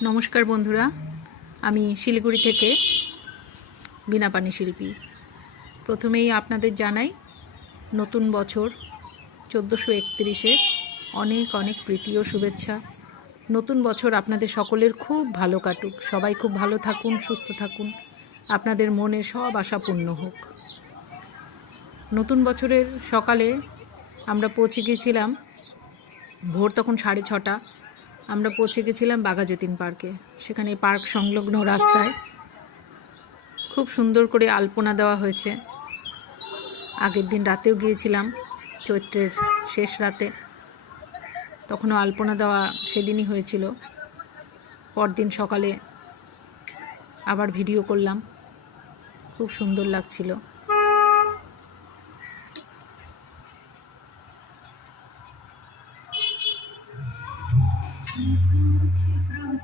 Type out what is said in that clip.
নমস্কার বন্ধুরা, আমি শিলিগুড়ি থেকে বীণা পানি শিল্পী। প্রথমেই আপনাদের জানাই নতুন বছর 1431-এর অনেক অনেক প্রীতি ও শুভেচ্ছা। নতুন বছর আপনাদের সকলের খুব ভালো কাটুক, সবাই খুব ভালো থাকুন, সুস্থ থাকুন, আপনাদের মনের সব আশা পূর্ণ হোক। নতুন বছরের সকালে আমরা পৌঁছে গিয়েছিলাম, ভোর তখন 6:30। আমরা পৌঁছে গেছিলাম বাঘাযতীন পার্কে। সেখানে পার্ক সংলগ্ন রাস্তায় খুব সুন্দর করে আলপনা দেওয়া হয়েছে। আগের দিন রাতেও গিয়েছিলাম, চৈত্রের শেষ রাতে, তখনও আলপনা দেওয়া সেদিনই হয়েছিল। পরদিন সকালে আবার ভিডিও করলাম, খুব সুন্দর লাগছিল।